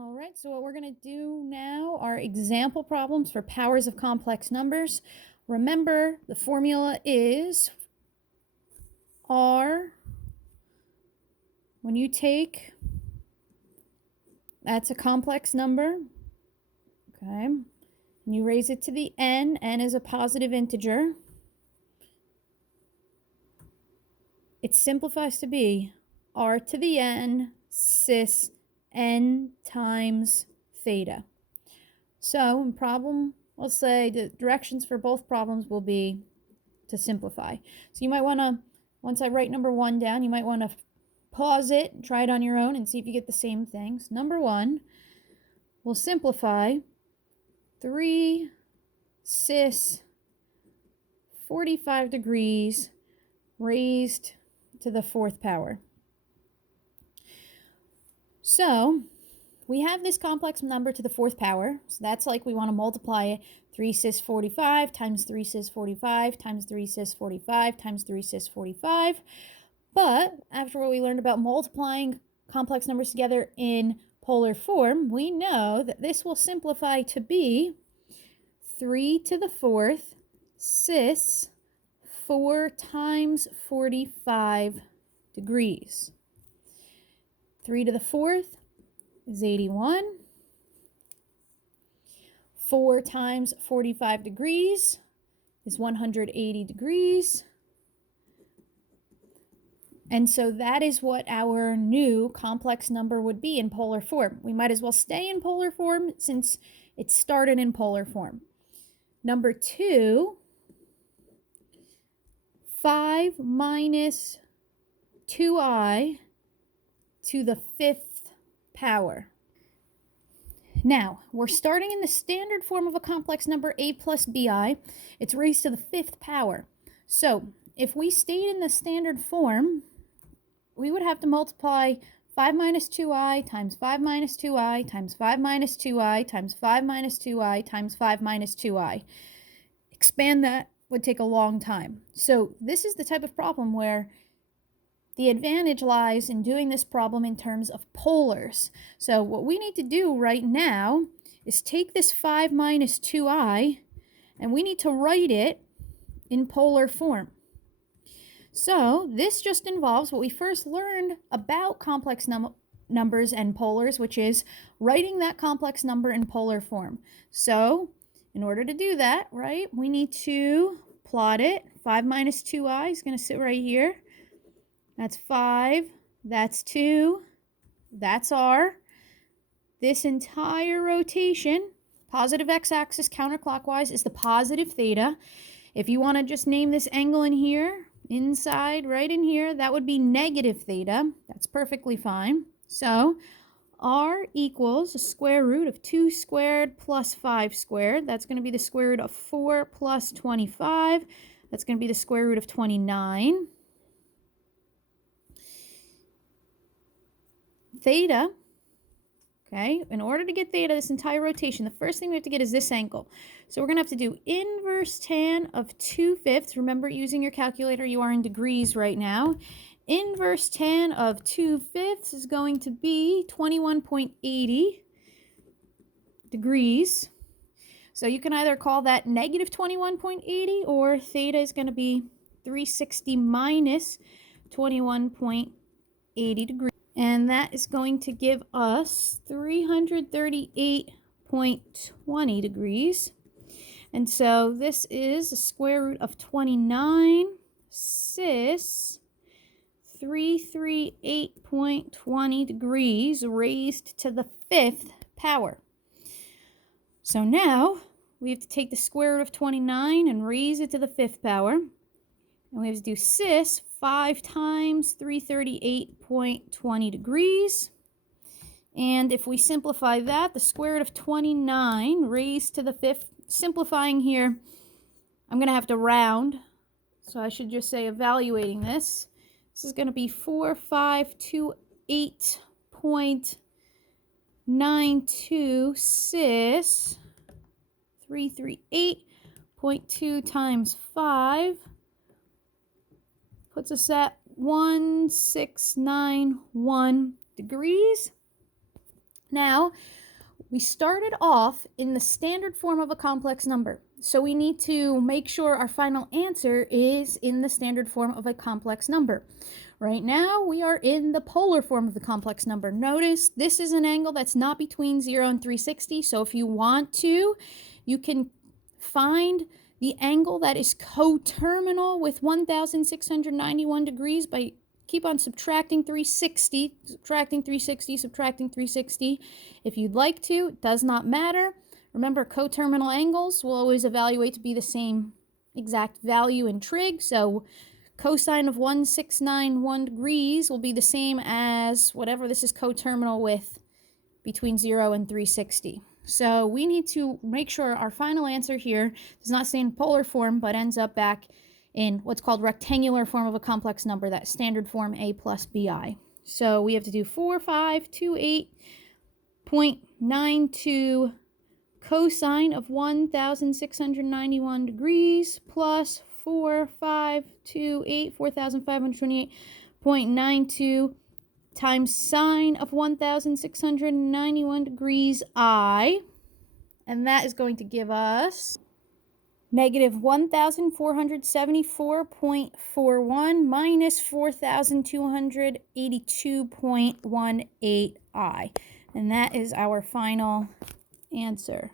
All right, so what we're going to do now are example problems for powers of complex numbers. Remember, the formula is R, when you take, that's a complex number, okay, and you raise it to the n is a positive integer. It simplifies to be R to the n cis n times theta. So in problem, we'll say the directions for both problems will be to simplify. So you might want to, once I write number one down, you might want to pause it and try it on your own and see if you get the same things. Number one, we'll simplify 3 cis 45 degrees raised to the fourth power. So we have this complex number to the fourth power. So that's like we want to multiply it. 3 cis 45 times 3 cis 45 times 3 cis 45 times 3 cis 45. But after what we learned about multiplying complex numbers together in polar form, we know that this will simplify to be 3 to the fourth cis 4 times 45 degrees. 3 to the fourth is 81. 4 times 45 degrees is 180 degrees. And so that is what our new complex number would be in polar form. We might as well stay in polar form since it started in polar form. Number two, 5 minus 2i to the fifth power. Now, we're starting in the standard form of a complex number, a plus bi. It's raised to the fifth power. So if we stayed in the standard form, we would have to multiply 5 minus 2i times 5 minus 2i times 5 minus 2i times 5 minus 2i times 5 minus 2i. Expand that would take a long time. So this is the type of problem where the advantage lies in doing this problem in terms of polars. So what we need to do right now is take this 5 minus 2i and we need to write it in polar form. So this just involves what we first learned about complex numbers and polars, which is writing that complex number in polar form. So in order to do that, right, we need to plot it. 5 minus 2i is going to sit right here. That's 5, that's 2, that's r. This entire rotation, positive x-axis counterclockwise, is the positive theta. If you want to just name this angle in here, inside, right in here, that would be negative theta. That's perfectly fine. So r equals the square root of 2 squared plus 5 squared. That's going to be the square root of 4 plus 25. That's going to be the square root of 29. Theta, okay, in order to get theta, this entire rotation, the first thing we have to get is this angle. So we're going to have to do inverse tan of 2/5. Remember, using your calculator, you are in degrees right now. Inverse tan of 2/5 is going to be 21.80 degrees. So you can either call that negative 21.80 or theta is going to be 360 minus 21.80 degrees. And that is going to give us 338.20 degrees. And so this is the square root of 29 cis 338.20 degrees raised to the fifth power. So now we have to take the square root of 29 and raise it to the fifth power. And we have to do cis 5 times 338.20 degrees. And if we simplify that, the square root of 29 raised to the fifth, simplifying here, I'm going to have to round. So I should just say evaluating this. This is going to be 4528.92 cis 338.2 times 5. Puts us at 1691 degrees. Now, we started off in the standard form of a complex number, so we need to make sure our final answer is in the standard form of a complex number. Right now, we are in the polar form of the complex number. Notice this is an angle that's not between 0 and 360, so if you want to, you can find the angle that is coterminal with 1,691 degrees by keep on subtracting 360, subtracting 360, subtracting 360. If you'd like to, it does not matter. Remember, coterminal angles will always evaluate to be the same exact value in trig, so cosine of 1691 degrees will be the same as whatever this is coterminal with between 0 and 360. So we need to make sure our final answer here does not stay in polar form, but ends up back in what's called rectangular form of a complex number, that standard form a plus bi. So we have to do 4528.92 cosine of 1,691 degrees plus 4,528.92 times sine of 1,691 degrees I, and that is going to give us negative 1,474.41 minus 4,282.18 I, and that is our final answer.